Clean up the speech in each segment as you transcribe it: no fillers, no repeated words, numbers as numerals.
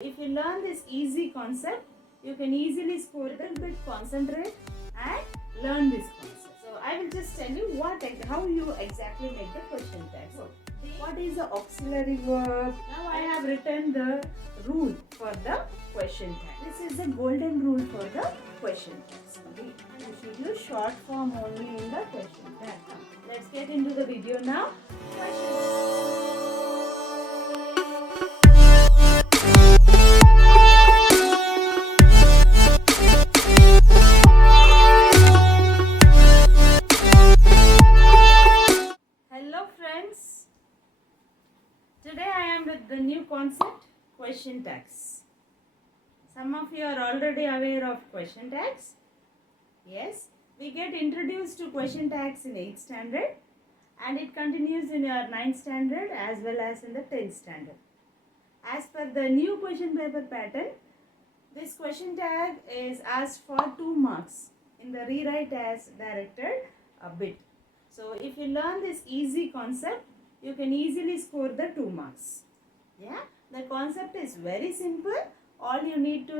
If you learn this easy concept, you can easily score a little bit, concentrate and learn this concept. So I will just tell you how you exactly make the question text. What is the auxiliary verb? Now I have written the rule for the question text. This is the golden rule for the question text. You should use short form only in the question text. Let's get into the video now. Hello friends, today I am with the new concept, question tags. Some of you are already aware of question tags. Yes, we get introduced to question tags in 8th standard and it continues in your 9th standard as well as in the 10th standard. As per the new question paper pattern, this question tag is asked for 2 marks in the rewrite as directed a bit. So if you learn this easy concept, you can easily score the 2 marks. Yeah, the concept is very simple. All you need to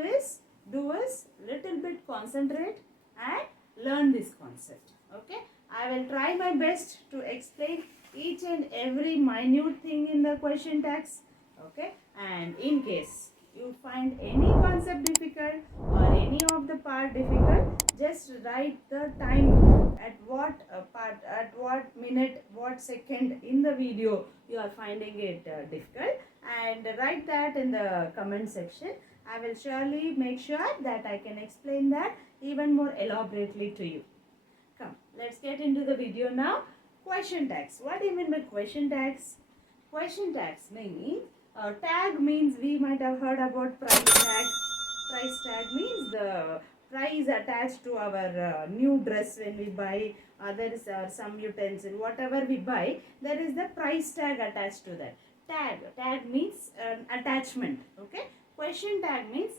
do is little bit concentrate and learn this concept. Okay, I will try my best to explain each and every minute thing in the question tags. Okay, and in case you find any concept difficult or any of the part difficult, just write the time at what part, at what minute, what second in the video you are finding it difficult, and write that in the comment section. I will surely make sure that I can explain that even more elaborately to you. Come, let's get into the video now. Question tags. What do you mean by question tags? Question tags means tag means we might have heard about price tag. Price tag means the price attached to our new dress when we buy, others or some utensil, whatever we buy, there is the price tag attached to that. Tag means attachment. Okay. Question tag means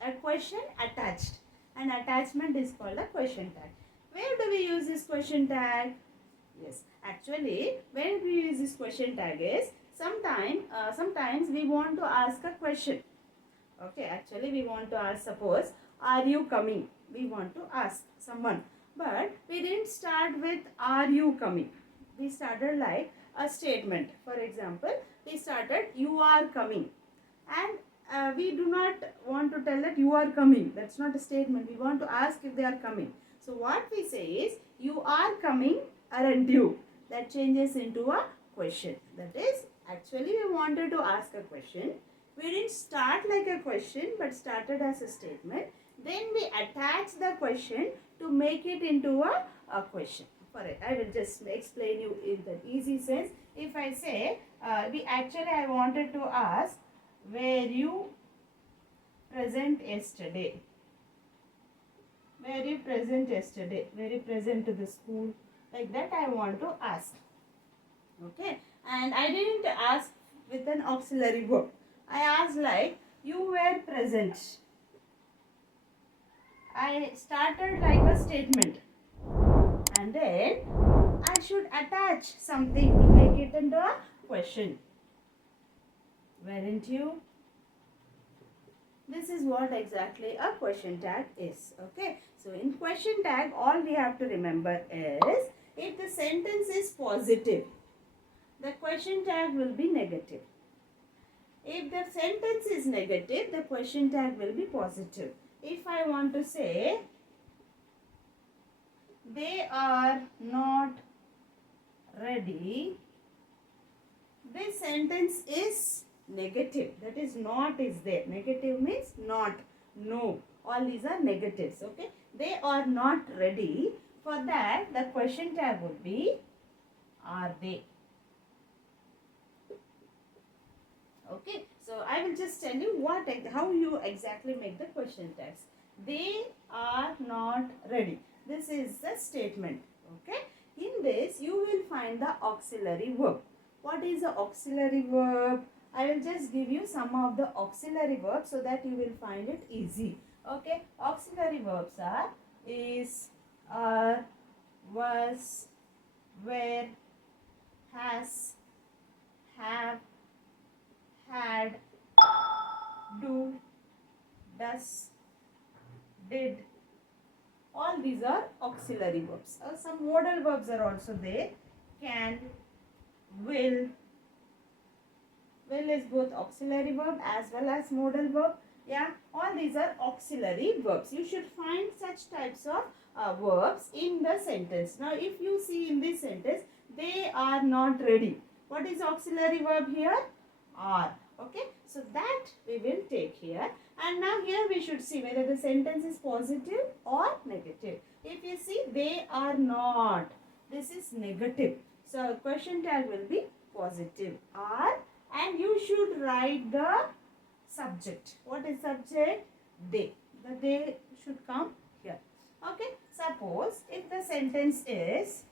a question attached. An attachment is called a question tag. Where do we use this question tag? Yes, actually, when we use this question tag is sometimes we want to ask a question. Okay, actually we want to ask, suppose, are you coming? We want to ask someone, but we didn't start with are you coming. We started like a statement. For example, we started you are coming, and we do not want to tell that you are coming. That's not a statement. We want to ask if they are coming. So what we say is you are coming, aren't you? That changes into a question. That is, actually we wanted to ask a question. We didn't start like a question but started as a statement. Then we attach the question to make it into a question. For it, I will just explain you in the easy sense. If I say, I wanted to ask, were you present yesterday? Were you present yesterday? Were you present to the school? Like that I want to ask. Okay. And I didn't ask with an auxiliary verb. I asked like, you were present. I started like a statement. And then I should attach something to make it into a question. Weren't you? This is what exactly a question tag is. Okay. So in question tag, all we have to remember is, if the sentence is positive, the question tag will be negative. If the sentence is negative, the question tag will be positive. If I want to say, they are not ready, this sentence is negative. That is, not is there. Negative means not, no. All these are negatives. Okay. They are not ready. For that, the question tag would be, are they? Okay. So I will just tell you how you exactly make the question tags. They are not ready. This is the statement. Okay. In this, you will find the auxiliary verb. What is the auxiliary verb? I will just give you some of the auxiliary verbs so that you will find it easy. Okay. Auxiliary verbs are is, are, was, were, has, have, had, do, does, did. All these are auxiliary verbs. Some modal verbs are also there. Can, will. Will is both auxiliary verb as well as modal verb. Yeah, all these are auxiliary verbs. You should find such types of verbs in the sentence. Now, if you see in this sentence, they are not ready. What is auxiliary verb here? Are. Okay, so that we will take here. And now here we should see whether the sentence is positive or negative. If you see, they are not. This is negative. So, question tag will be positive. Are. And you should write the subject. What is subject? They. The they should come here. Okay. Suppose if the sentence is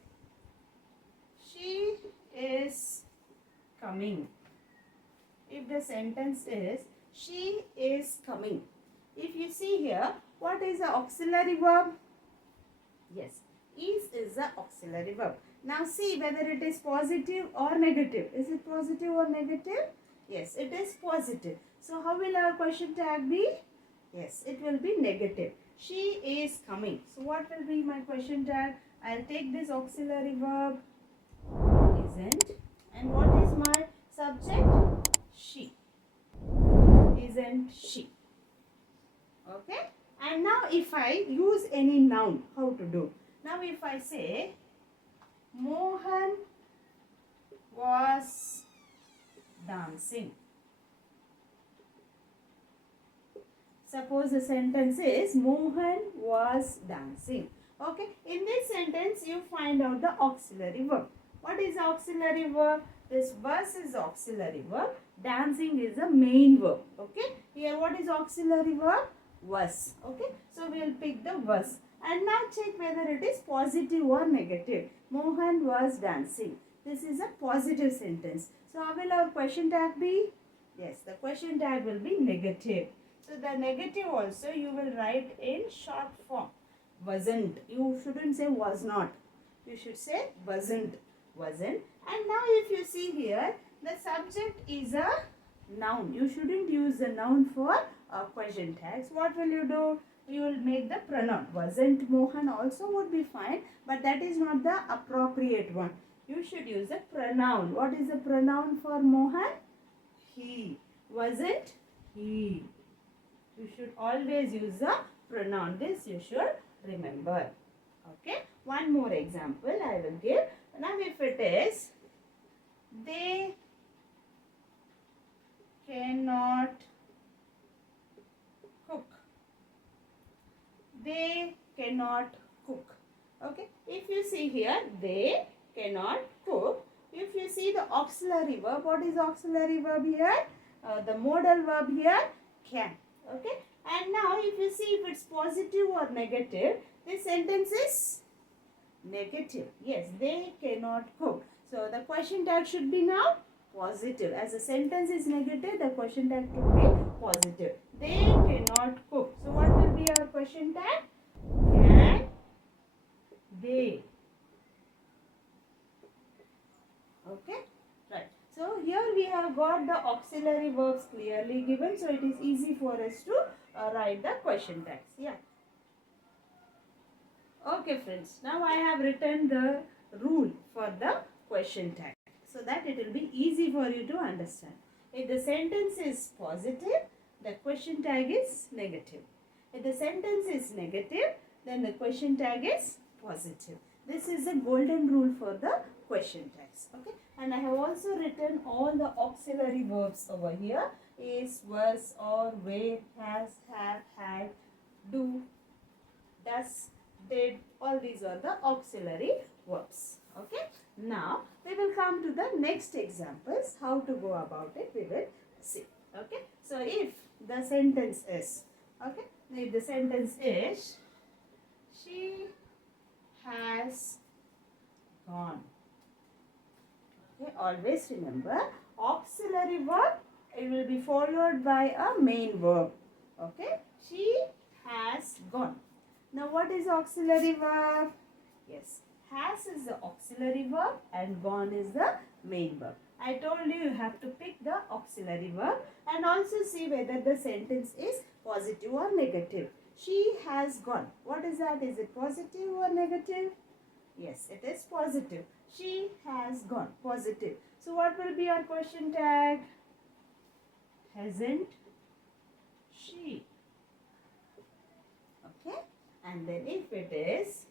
she is coming. If the sentence is she is coming. If you see here, what is the auxiliary verb? Yes, is the auxiliary verb. Now see whether it is positive or negative. Is it positive or negative? Yes, it is positive. So how will our question tag be? Yes, it will be negative. She is coming. So what will be my question tag? I'll take this auxiliary verb isn't. And what is my subject? She. Isn't she? Okay. And now if I use any noun, how to do? Now if I say Mohan was dancing. Suppose the sentence is Mohan was dancing. Okay. In this sentence you find out the auxiliary verb. What is auxiliary verb? This was is auxiliary verb. Dancing is the main verb. Okay. Here what is auxiliary verb? Was. Okay. So we will pick the was. And now check whether it is positive or negative. Mohan was dancing. This is a positive sentence. So how will our question tag be? Yes, the question tag will be negative. So the negative also you will write in short form. Wasn't. You shouldn't say was not. You should say wasn't. Wasn't. And now if you see here, the subject is a noun. You shouldn't use the noun for question tags. What will you do? You will make the pronoun. Wasn't Mohan also would be fine, but that is not the appropriate one. You should use a pronoun. What is the pronoun for Mohan? He. Wasn't he? You should always use a pronoun. This you should remember. Okay. One more example I will give. Now if it is, they cannot cook. They cannot cook. Okay. If you see here, they cannot cook. If you see the auxiliary verb, what is auxiliary verb here? The modal verb here, can. Okay. And now if you see if it's positive or negative, this sentence is negative. Yes, they cannot cook. So the question tag should be now positive. As the sentence is negative, the question tag should be positive. They cannot cook. So what will be our question tag? Can they? Okay, right. So here we have got the auxiliary verbs clearly given. So it is easy for us to write the question tags. Yeah. Okay friends, now I have written the rule for the question tag so that it will be easy for you to understand. If the sentence is positive, the question tag is negative. If the sentence is negative, then the question tag is positive. This is the golden rule for the question tags. Okay, and I have also written all the auxiliary verbs over here. Is, was, or, were, has, have, had, do, does, did. All these are the auxiliary verbs. Okay. Now we will come to the next examples. How to go about it we will see. Okay. So if the sentence is, okay, if the sentence is she has gone. Okay. Always remember auxiliary verb, it will be followed by a main verb. Okay. She has gone. Now what is auxiliary verb? Yes, has is the auxiliary verb and gone is the main verb. I told you have to pick the auxiliary verb and also see whether the sentence is positive or negative. She has gone. What is that? Is it positive or negative? Yes, it is positive. She has gone. Positive. So what will be our question tag? Hasn't she? Okay. And then if it is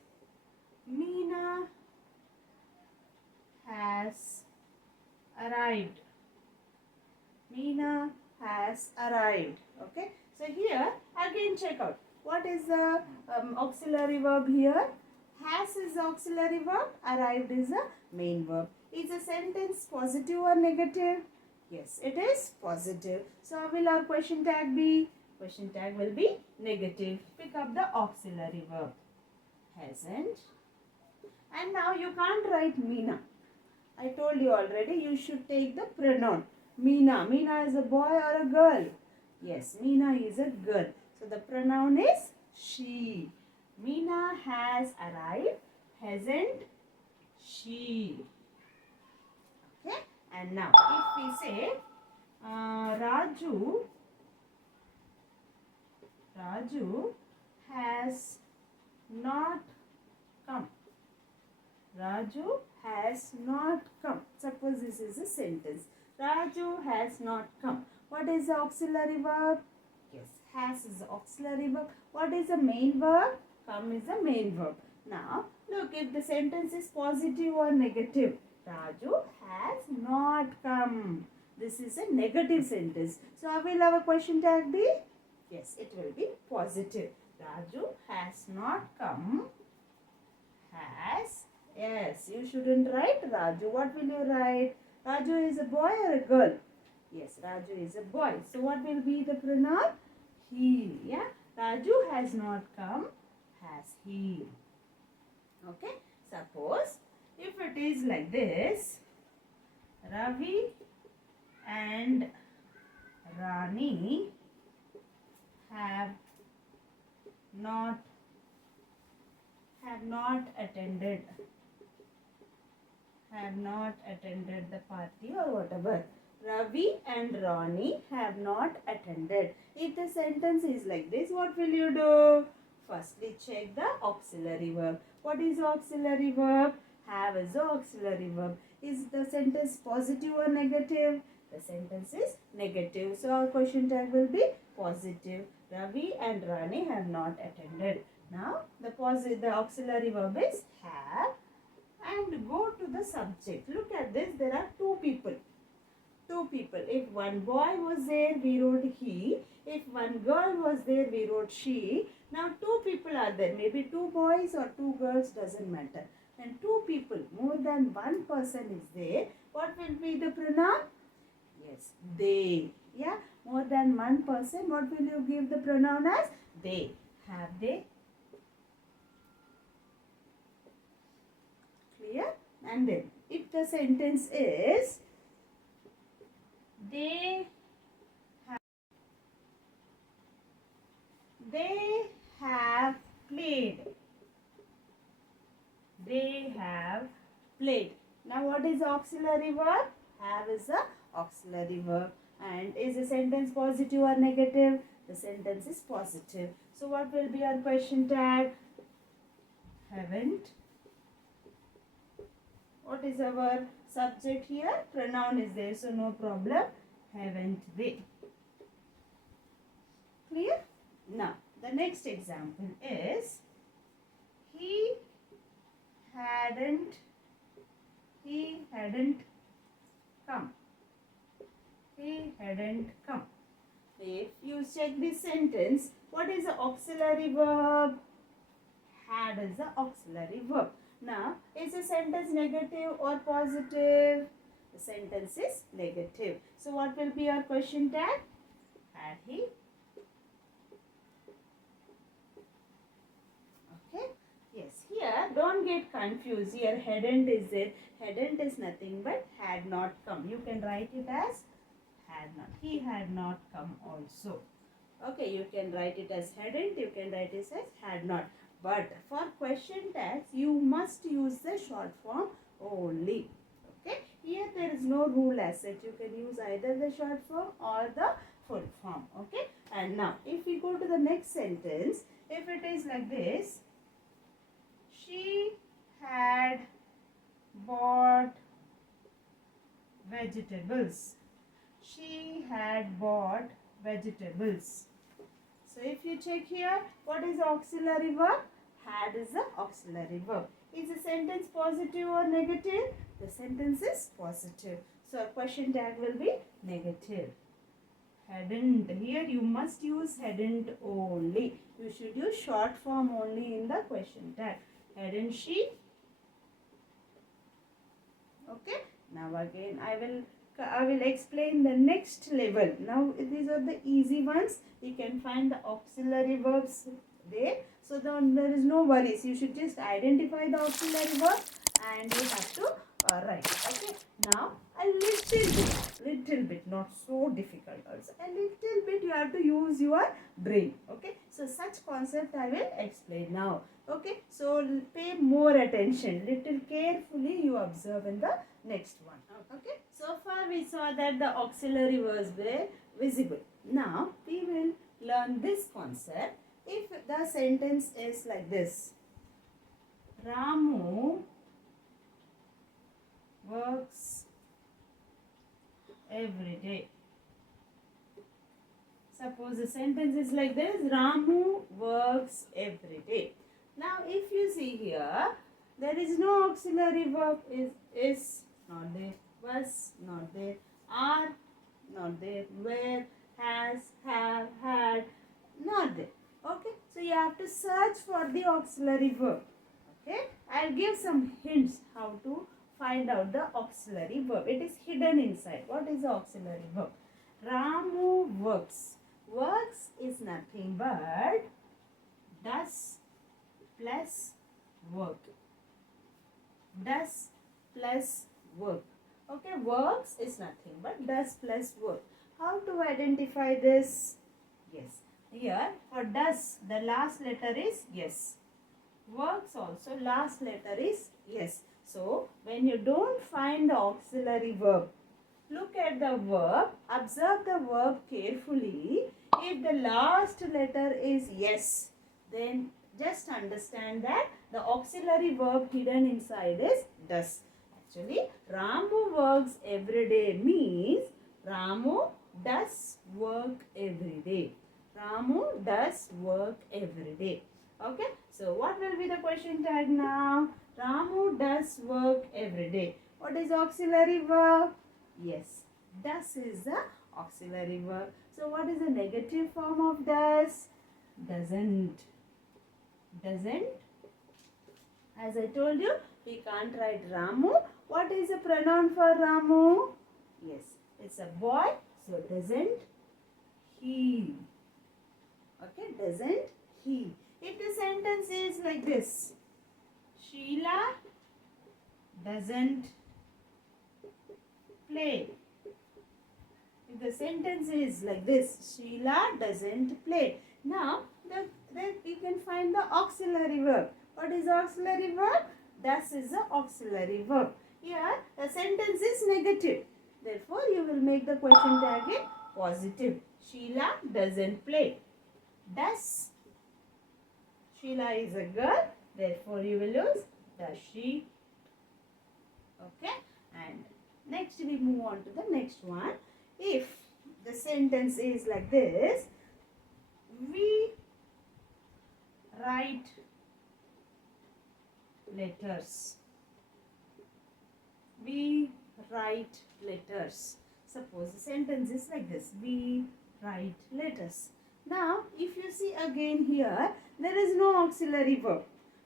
Meena has arrived. Meena has arrived. Okay. So here again check out. What is the auxiliary verb here? Has is the auxiliary verb. Arrived is the main verb. Is the sentence positive or negative? Yes, it is positive. So how will our question tag be? Question tag will be negative. Pick up the auxiliary verb. Hasn't. And now you can't write Meena. I told you already you should take the pronoun. Meena. Meena is a boy or a girl? Yes, Meena is a girl. So the pronoun is she. Meena has arrived. Hasn't she? Okay. And now if we say Raju has not come. Raju has not come. Suppose this is a sentence. Raju has not come. What is the auxiliary verb? Yes, has is the auxiliary verb. What is the main verb? Come is the main verb. Now, look, if the sentence is positive or negative. Raju has not come. This is a negative sentence. So, how will our question tag be? Yes, it will be positive. Raju has not come. Has. Yes, you shouldn't write Raju. What will you write? Raju is a boy or a girl? Yes, Raju is a boy. So what will be the pronoun? He. Yeah. Raju has not come. Has he. Okay. Suppose if it is like this, Ravi and Rani have not attended the party or whatever. Ravi and Rani have not attended. If the sentence is like this, what will you do? Firstly, check the auxiliary verb. What is the auxiliary verb? Have is the auxiliary verb. Is the sentence positive or negative? The sentence is negative. So our question tag will be positive. Ravi and Rani have not attended. Now the auxiliary verb is have, and go to the subject. Look at this. There are two people. If one boy was there, we wrote he. If one girl was there, we wrote she. Now two people are there. Maybe two boys or two girls, doesn't matter. When two people, more than one person is there, what will be the pronoun? Yes, they. Yeah, more than one person, what will you give the pronoun as? They. Have they? Clear? And then, if the sentence is, they have played. They have played. Now what is the auxiliary verb? Have is the auxiliary verb. And is the sentence positive or negative? The sentence is positive. So what will be our question tag? Haven't. What is our subject here? Pronoun is there, so no problem. Haven't they? Clear? Now, the next example is, he hadn't come. He hadn't come. If you check this sentence, what is the auxiliary verb? Had is the auxiliary verb. Now, is the sentence negative or positive? The sentence is negative. So, what will be our question tag? Had he? Okay. Yes, here don't get confused. Here hadn't is there. Hadn't is nothing but had not come. You can write it as had not. He had not come also. Okay, you can write it as hadn't. You can write it as had not. But for question tags, you must use the short form only. Okay. Here there is no rule as such. You can use either the short form or the full form. Okay. And now if we go to the next sentence, if it is like this, she had bought vegetables. She had bought vegetables. So if you check here, what is the auxiliary verb? Had is the auxiliary verb. Is the sentence positive or negative? The sentence is positive. So a question tag will be negative. Hadn't. Here you must use hadn't only. You should use short form only in the question tag. Hadn't she? Okay. Now again I will explain the next level. Now these are the easy ones. You can find the auxiliary verbs there. So there is no worries. You should just identify the auxiliary verb and you have to write. Okay. Now a little bit, not so difficult also. A little bit you have to use your brain. Okay. So such concept I will explain now. Okay. So pay more attention. Little carefully you observe in the next one. Okay. So far we saw that the auxiliary verbs were visible. Now we will learn this concept. If the sentence is like this, Ramu works every day. Suppose the sentence is like this, Ramu works every day. Now if you see here, there is no auxiliary verb. Is not there, was not there, are not there, where, has, have, had, not there. Okay, so you have to search for the auxiliary verb. Okay, I'll give some hints how to find out the auxiliary verb. It is hidden inside. What is the auxiliary verb? Ramu works. Works is nothing but does plus work. Does plus work. Okay, works is nothing but does plus work. How to identify this? Yes. Here for does, the last letter is yes. Works also, last letter is yes. So when you don't find the auxiliary verb, look at the verb, observe the verb carefully. If the last letter is yes, then just understand that the auxiliary verb hidden inside is does. Actually, Ramu works every day means Ramu does work every day. Ramu does work every day. Okay. So what will be the question tag now? Ramu does work every day. What is auxiliary verb? Yes. Does is the auxiliary verb. So what is the negative form of does? Doesn't. Doesn't. As I told you, we can't write Ramu. What is the pronoun for Ramu? Yes, it's a boy. So doesn't he. Okay, doesn't he. If the sentence is like this, Sheila doesn't play. If the sentence is like this, Sheila doesn't play. Now, then you can find the auxiliary verb. What is auxiliary verb? Does is the auxiliary verb. Here, the sentence is negative. Therefore, you will make the question tag in positive. Sheila doesn't play. Does. Sheila is a girl. Therefore, you will use does she. Okay. And next we move on to the next one. If the sentence is like this, we write letters. We write letters. Suppose the sentence is like this. We write letters. Now, if you see again here, there is no auxiliary verb.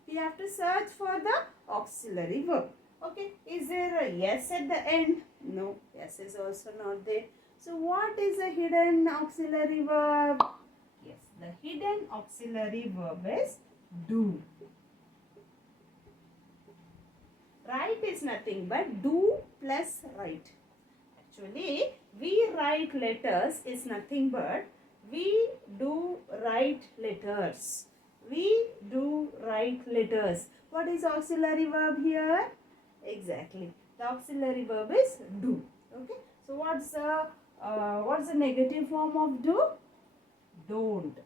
We have to search for the auxiliary verb. Okay, is there a yes at the end? No, yes is also not there. So, what is the hidden auxiliary verb? Yes, the hidden auxiliary verb is do. Write is nothing but do plus write. Actually, we write letters is nothing but we do write letters. We do write letters. What is auxiliary verb here? Exactly. The auxiliary verb is do. Okay. So what's the negative form of do? Don't.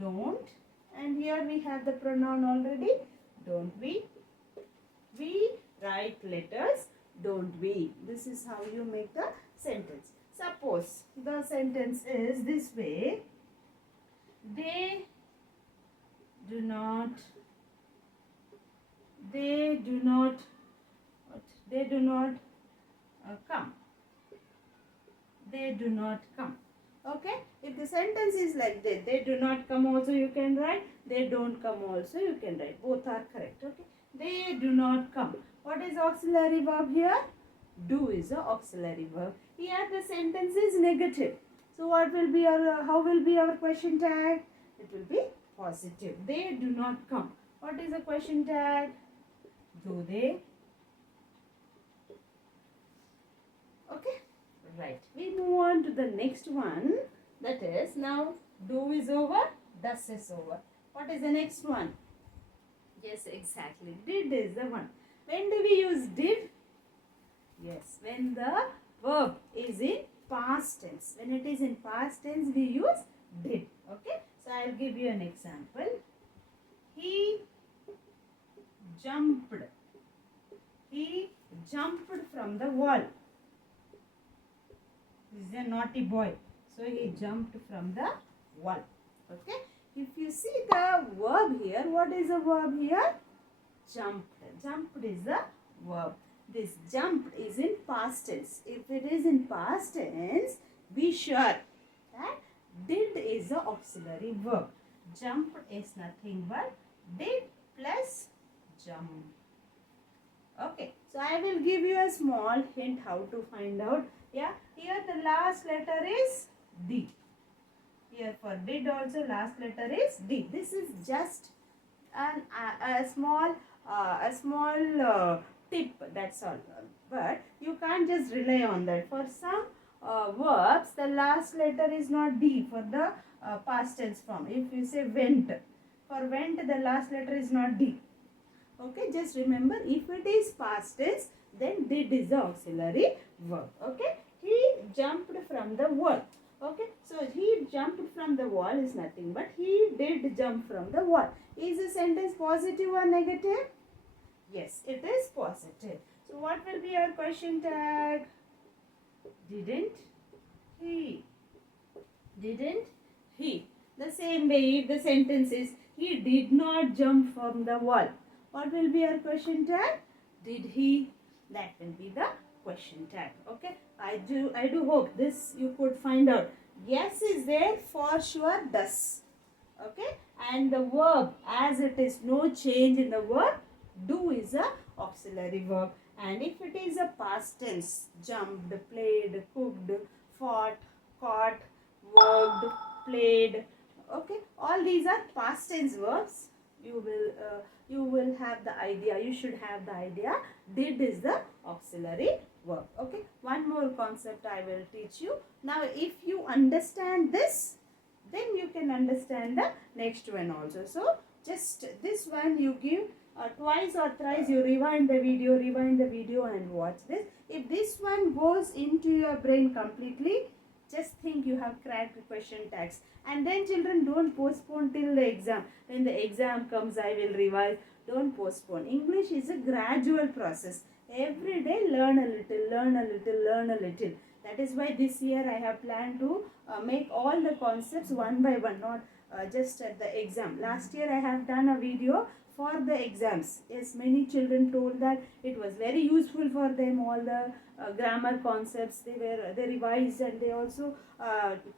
Don't. And here we have the pronoun already. Don't we? We write letters. Don't we? This is how you make the sentence. Suppose the sentence is this way. They do not come. They do not come. Okay. If the sentence is like that, they do not come also you can write. They don't come also you can write. Both are correct. Okay. They do not come. What is auxiliary verb here? Do is the auxiliary verb. Here the sentence is negative. So what will be our, how will be our question tag? It will be positive. They do not come. What is the question tag? Do they? Okay. Right. We move on to the next one. That is, now do is over, does is over. What is the next one? Yes, exactly. Did is the one. When do we use did? Yes, when the verb is in past tense. When it is in past tense, we use did. Okay. So I'll give you an example. He jumped. He jumped from the wall. This is a naughty boy. So he jumped from the wall. Okay. If you see the verb here, what is the verb here? Jumped. Jumped is the verb. This jumped is in past tense. If it is in past tense, be sure that did is the auxiliary verb. Jumped is nothing but did plus jump. Okay. So I will give you a small hint how to find out. Yeah. Here the last letter is D. Here for did also last letter is D. This is just a small tip, that's all. But you can't just rely on that. For some verbs, the last letter is not D for the past tense form. If you say went, for went the last letter is not D. Okay, just remember, if it is past tense, then did is the auxiliary verb. Okay, he jumped from the wall. Okay, so he jumped from the wall is nothing but he did jump from the wall. Is the sentence positive or negative? Yes, it is positive. So what will be our question tag? Didn't he? Didn't he? The same way, if the sentence is he did not jump from the wall, what will be our question tag? Did he? That will be the question tag. Okay, I do hope this you could find out. Yes is there, for sure does. Okay, and the verb, as it is no change in the verb, do is a auxiliary verb. And if it is a past tense, jumped, played, cooked, fought, caught, worked, played, okay, all these are past tense verbs. You will have the idea, you should have the idea, did is the auxiliary verb. Okay, one more concept I will teach you. Now if you understand this, then you can understand the next one also. So just this one you give twice or thrice, you rewind the video and watch this. If this one goes into your brain completely, just think you have cracked the question tags. And then children, don't postpone till the exam. When the exam comes, I will revise. Don't postpone. English is a gradual process. Every day learn a little, learn a little, learn a little. That is why this year I have planned to make all the concepts one by one, not just at the exam. Last year I have done a video for the exams. Yes, many children told that it was very useful for them, all the grammar concepts they revised, and they also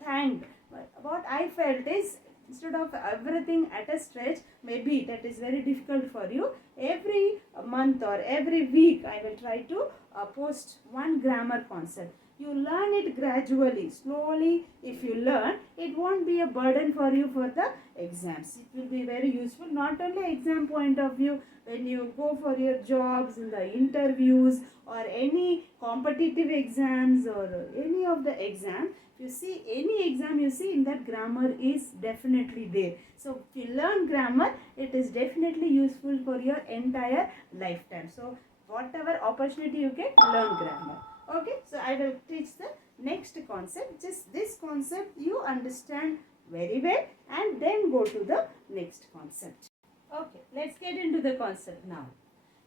thanked. But what I felt is, instead of everything at a stretch, maybe that is very difficult for you, every month or every week I will try to post one grammar concept. You learn it gradually, slowly. If you learn, it won't be a burden for you for the exams. It will be very useful, not only exam point of view, when you go for your jobs, in the interviews, or any competitive exams, or any of the exam. If you see any exam, you see in that grammar is definitely there. So if you learn grammar, it is definitely useful for your entire lifetime. So whatever opportunity you get, learn grammar. Okay, so I will teach the next concept. Just this concept you understand very well and then go to the next concept. Okay, let's get into the concept now.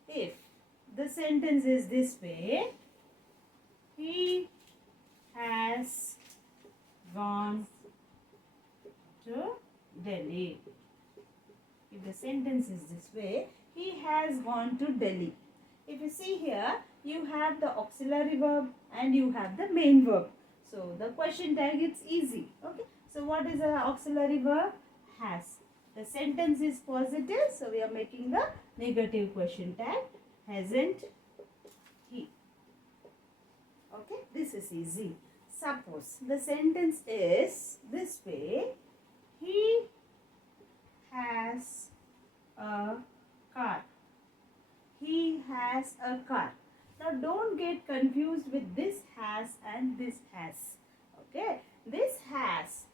If the sentence is this way, he has gone to Delhi. If the sentence is this way, he has gone to Delhi. If you see here, you have the auxiliary verb and you have the main verb. So the question tag, it's easy. Okay. So what is the auxiliary verb? Has. The sentence is positive, so we are making the negative question tag. Hasn't he? Okay. This is easy. Suppose the sentence is this way. He has a car. He has a car. Now don't get confused with this has and this has. Okay. This has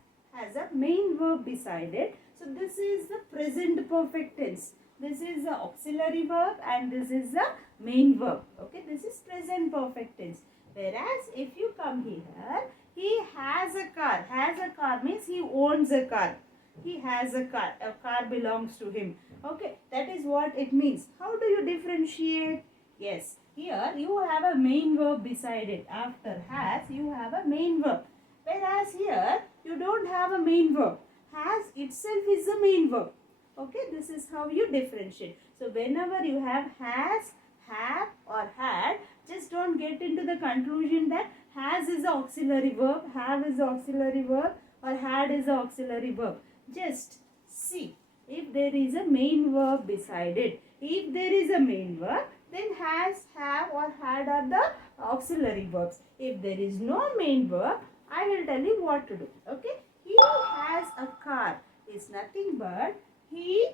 a main verb beside it. So this is the present perfect tense. This is the auxiliary verb and this is the main verb. Okay. This is present perfect tense. Whereas if you come here, he has a car. Has a car means he owns a car. He has a car. A car belongs to him. Okay, that is what it means. How do you differentiate? Yes, here you have a main verb beside it. After has, you have a main verb. Whereas here, you don't have a main verb. Has itself is a main verb. Okay, this is how you differentiate. So, whenever you have has, have or had, just don't get into the conclusion that has is the auxiliary verb, have is the auxiliary verb or had is the auxiliary verb. Just see if there is a main verb beside it. If there is a main verb, then has, have or had are the auxiliary verbs. If there is no main verb, I will tell you what to do. Okay? He has a car is nothing but he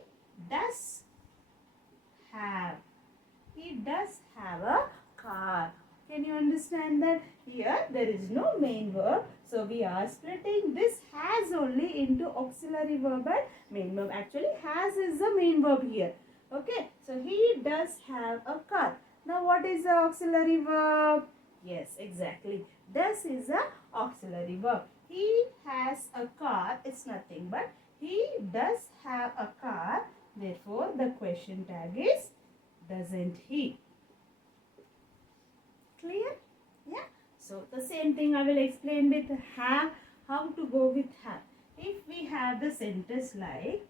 does have. He does have a car. Can you understand that? Here there is no main verb. So we are splitting this has only into auxiliary verb and main verb. Actually has is the main verb here. Okay. So he does have a car. Now what is the auxiliary verb? Yes, exactly. Does is the auxiliary verb. He has a car is nothing but he does have a car. Therefore the question tag is doesn't he? Clear? Yeah. So the same thing I will explain with have, how to go with have. If we have the sentence like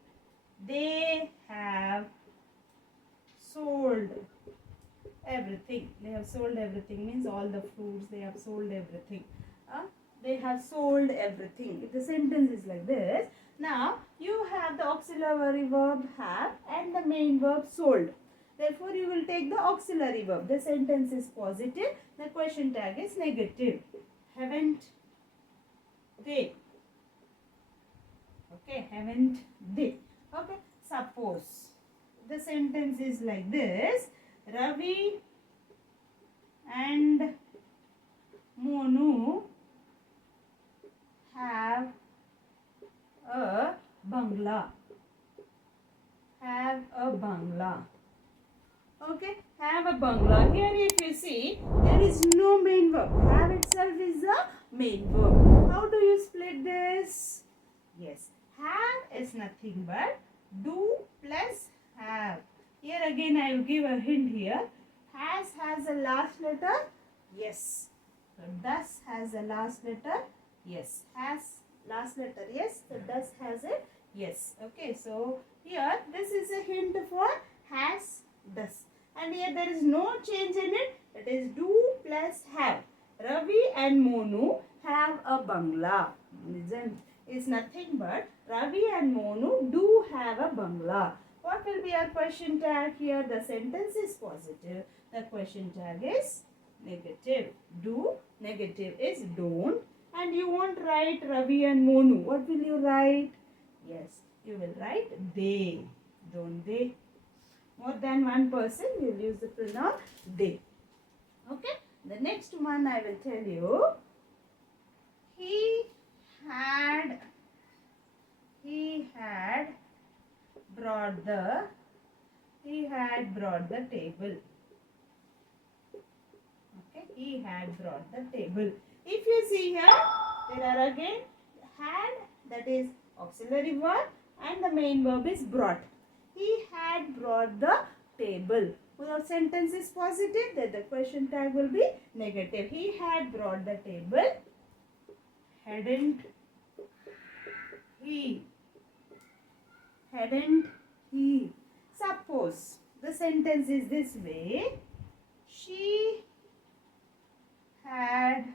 they have sold everything. They have sold everything means all the fruits, they have sold everything. They have sold everything. If the sentence is like this, now you have the auxiliary verb have and the main verb sold. Therefore, you will take the auxiliary verb. The sentence is positive. The question tag is negative. Haven't they? Okay, haven't they? Okay, suppose the sentence is like this. Ravi and Monu have a bungalow. Have a bungalow. Okay, have a bungalow. Here if you see, there is no main verb. Have itself is the main verb. How do you split this? Yes, have is nothing but do plus have. Here again I will give a hint here. Has a last letter? Yes. So does has a last letter? Yes. Has last letter? Yes. So does has it? Yes. Okay. So here this is a hint for has, does. And here there is no change in it. It is do plus have. Ravi and Monu have a bungalow. Is nothing but Ravi and Monu do have a bungalow. What will be our question tag here? The sentence is positive. The question tag is negative. Do, negative is don't. And you won't write Ravi and Monu. What will you write? Yes, you will write they. Don't they? More than one person will use the pronoun they. Okay. The next one I will tell you. He had brought the table. He had brought the table. If you see here, there are again had, that is auxiliary verb, and the main verb is brought. He had brought the table. When the sentence is positive, then the question tag will be negative. He had brought the table. Hadn't he? Hadn't he? Suppose the sentence is this way. She had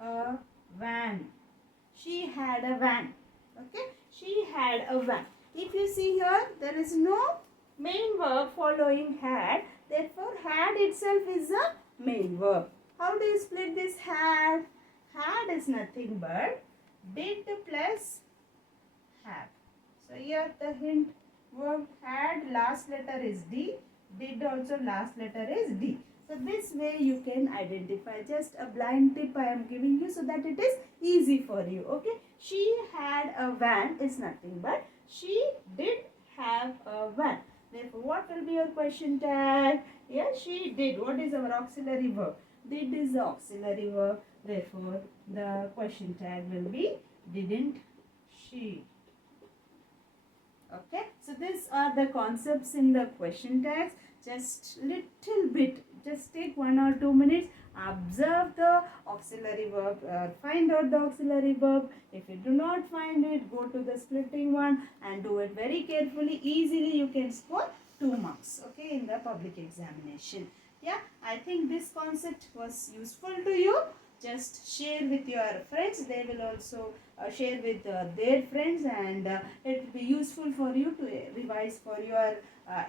a van. She had a van. Okay? She had a van. If you see here, there is no main verb following had. Therefore, had itself is a main verb. How do you split this had? Had is nothing but did plus have. So, here the hint verb had, last letter is D. Did also last letter is D. So, this way you can identify. Just a blind tip I am giving you so that it is easy for you. Okay. She had a van is nothing but she did have a van. Therefore, what will be your question tag? Yeah, she did. What is our auxiliary verb? Did is the auxiliary verb. Therefore, the question tag will be didn't she. Okay. So, these are the concepts in the question tags. Just little bit. Just take 1 or 2 minutes. Observe the auxiliary verb. Find out the auxiliary verb. If you do not find it, go to the splitting one and do it very carefully. Easily you can score 2 marks. Okay, in the public examination. Yeah, I think this concept was useful to you. Just share with your friends. They will also share with their friends, and it will be useful for you to revise for your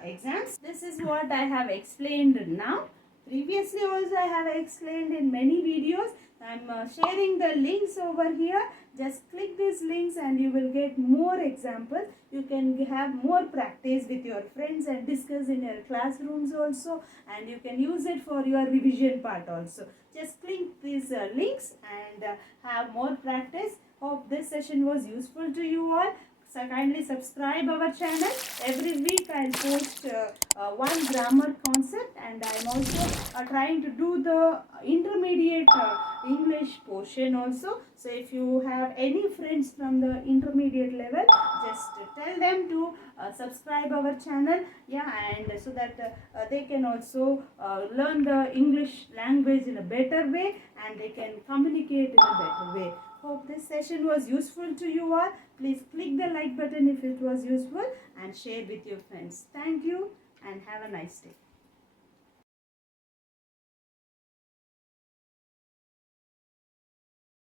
exams. This is what I have explained now. Previously also I have explained in many videos. I am sharing the links over here. Just click these links and you will get more examples. You can have more practice with your friends and discuss in your classrooms also, and you can use it for your revision part also. Just click these links and have more practice. Hope this session was useful to you all. So kindly subscribe our channel. Every week I will post one grammar concept, and I am also trying to do the intermediate English portion also. So if you have any friends from the intermediate level, just tell them to subscribe our channel. Yeah, and so that they can also learn the English language in a better way, and they can communicate in a better way. Hope this session was useful to you all. Please click the like button if it was useful and share with your friends. Thank you and have a nice day.